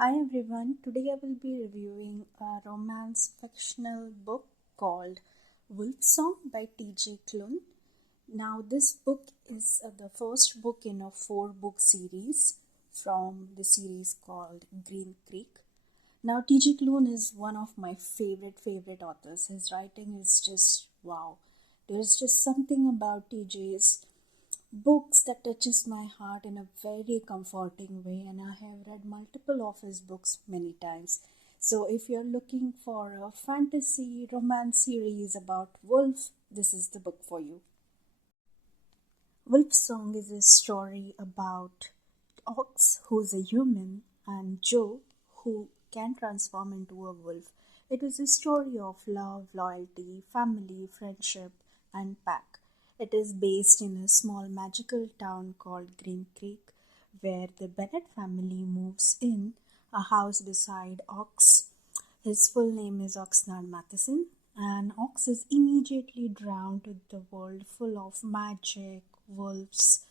Hi everyone, today I will be reviewing a romance fictional book called WOLFSONG by TJ Klune. Now, this book is the first book in a 4-book series from the series called Green Creek. Now, TJ Klune is one of my favorite authors. His writing is just wow. There's just something about TJ's books that touches my heart in a very comforting way, and I have read multiple of his books many times. So if you're looking for a fantasy romance series about wolf, this is the book for you. Wolf Song is a story about Ox, who's a human, and Joe, who can transform into a wolf. It is a story of love, loyalty, family, friendship, and pack. It is based in a small magical town called Green Creek, where the Bennett family moves in a house beside Ox. His full name is Oxnard Matheson, and Ox is immediately drawn to the world full of magic, wolves,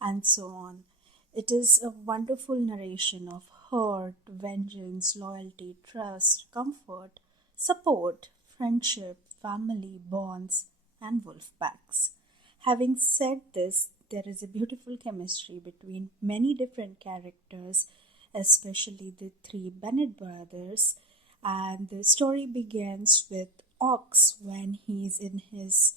and so on. It is a wonderful narration of hurt, vengeance, loyalty, trust, comfort, support, friendship, family, bonds, and wolf packs. Having said this, there is a beautiful chemistry between many different characters, especially the three Bennett brothers. And the story begins with Ox when he's in his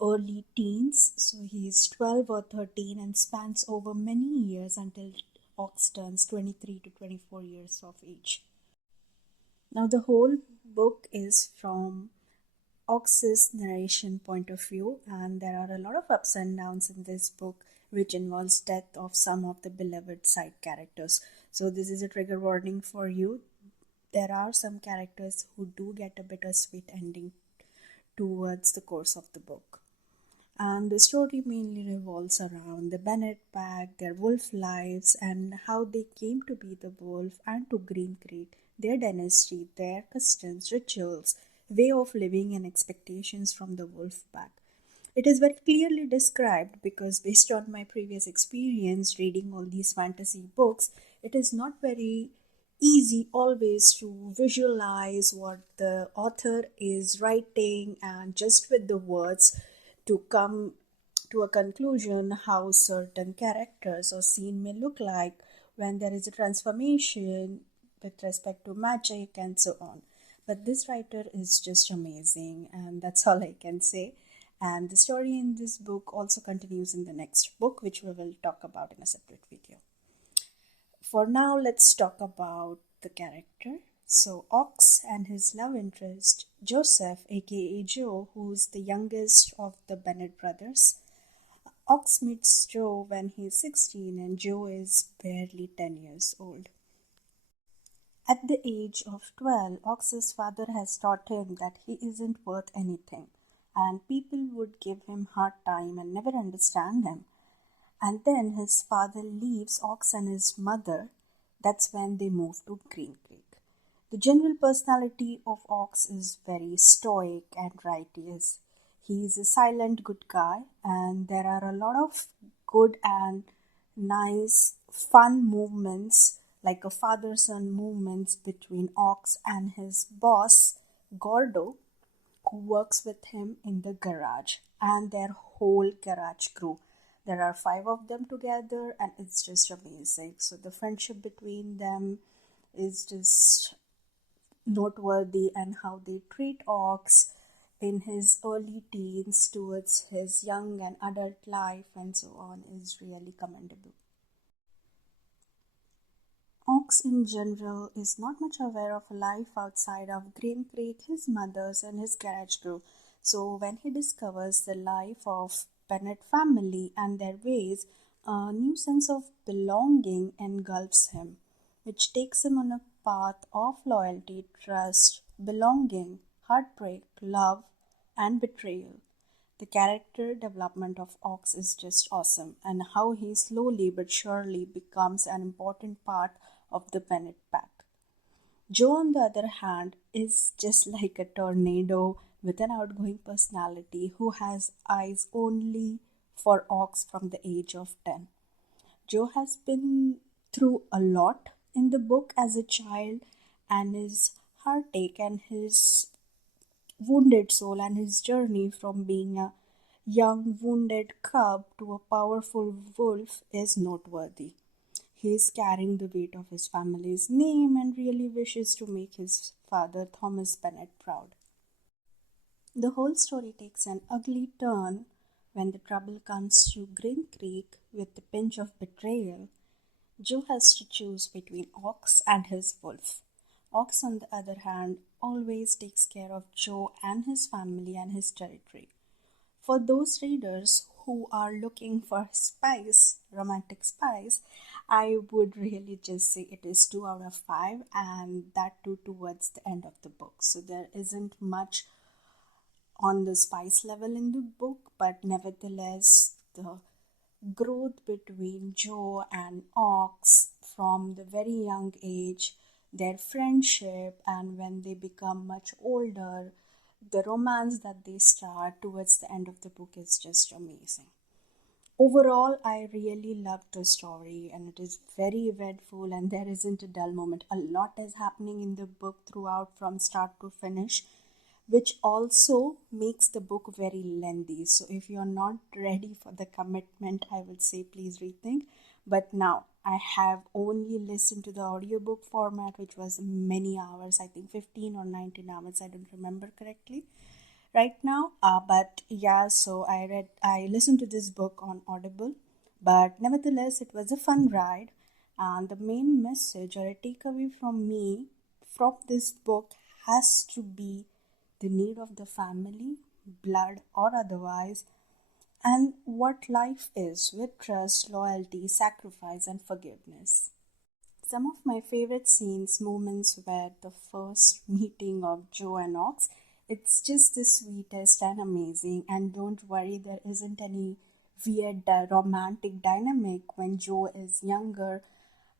early teens, so he's 12 or 13 and spans over many years until Ox turns 23 to 24 years of age. Now, the whole book is from Ox's narration point of view, and there are a lot of ups and downs in this book, which involves death of some of the beloved side characters. So, this is a trigger warning for you. There are some characters who do get a bittersweet ending towards the course of the book. And the story mainly revolves around the Bennett pack, their wolf lives, and how they came to be the wolf and to Green Creek, their dynasty, their customs, rituals, way of living, and expectations from the wolf pack. It is very clearly described because, based on my previous experience reading all these fantasy books, it is not very easy always to visualize what the author is writing and just with the words to come to a conclusion how certain characters or scene may look like when there is a transformation with respect to magic and so on. But this writer is just amazing, and that's all I can say. And the story in this book also continues in the next book, which we will talk about in a separate video. For now, let's talk about the character. So, Ox and his love interest, Joseph, aka Joe, who's the youngest of the Bennett brothers. Ox meets Joe when he's 16 and Joe is barely 10 years old. At the age of 12, Ox's father has taught him that he isn't worth anything, and people would give him hard time and never understand him. And then his father leaves Ox and his mother. That's when they move to Green Creek. The general personality of Ox is very stoic and righteous. He is a silent good guy, and there are a lot of good and nice fun movements like a father-son movements between Ox and his boss Gordo, who works with him in the garage, and their whole garage crew. There are 5 of them together, and it's just amazing. So the friendship between them is just noteworthy, and how they treat Ox in his early teens towards his young and adult life and so on is really commendable. Ox in general is not much aware of life outside of Green Creek, his mother's, and his garage crew. So when he discovers the life of Bennett family and their ways, a new sense of belonging engulfs him, which takes him on a path of loyalty, trust, belonging, heartbreak, love, and betrayal. The character development of Ox is just awesome, and how he slowly but surely becomes an important part of the Bennett pack. Joe, on the other hand, is just like a tornado with an outgoing personality who has eyes only for Ox from the age of 10. Joe has been through a lot in the book as a child, and his heartache and his wounded soul and his journey from being a young wounded cub to a powerful wolf is noteworthy. He is carrying the weight of his family's name and really wishes to make his father Thomas Bennett proud. The whole story takes an ugly turn when the trouble comes to Green Creek with the pinch of betrayal. Joe has to choose between Ox and his wolf. Ox, on the other hand, always takes care of Joe and his family and his territory. For those readers who are looking for spice, romantic spice, I would really just say it is 2 out of 5, and that too towards the end of the book. So there isn't much on the spice level in the book, but nevertheless, the growth between Joe and Ox from the very young age, their friendship, and when they become much older, the romance that they start towards the end of the book is just amazing. Overall, I really loved the story, and it is very eventful, and there isn't a dull moment. A lot is happening in the book throughout from start to finish, which also makes the book very lengthy. So if you're not ready for the commitment, I would say please rethink. But now I have only listened to the audiobook format, which was many hours, I think 15 or 19 hours, I don't remember correctly right now. But yeah, so I listened to this book on Audible, but nevertheless it was a fun ride. And the main message or a takeaway from me from this book has to be the need of the family, blood or otherwise, and what life is with trust, loyalty, sacrifice, and forgiveness. Some of my favorite scenes, moments were the first meeting of Joe and Ox. It's just the sweetest and amazing, and don't worry, there isn't any weird romantic dynamic when Joe is younger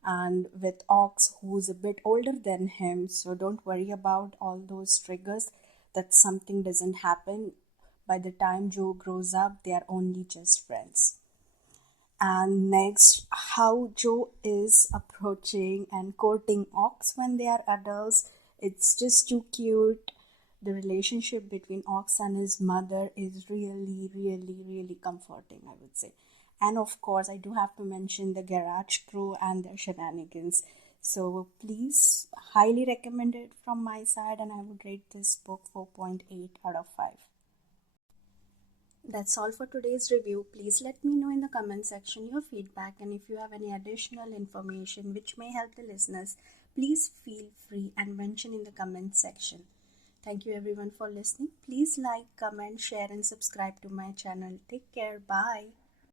and with Ox who's a bit older than him. So don't worry about all those triggers. That something doesn't happen. By the time Joe grows up, they are only just friends. And next, how Joe is approaching and courting Ox when they are adults. It's just too cute. The relationship between Ox and his mother is really, really, really comforting, I would say. And of course, I do have to mention the garage crew and their shenanigans. So please, highly recommend it from my side, and I would rate this book 4.8 out of 5. That's all for today's review. Please let me know in the comment section your feedback, and if you have any additional information which may help the listeners, please feel free and mention in the comment section. Thank you everyone for listening. Please like, comment, share and subscribe to my channel. Take care. Bye.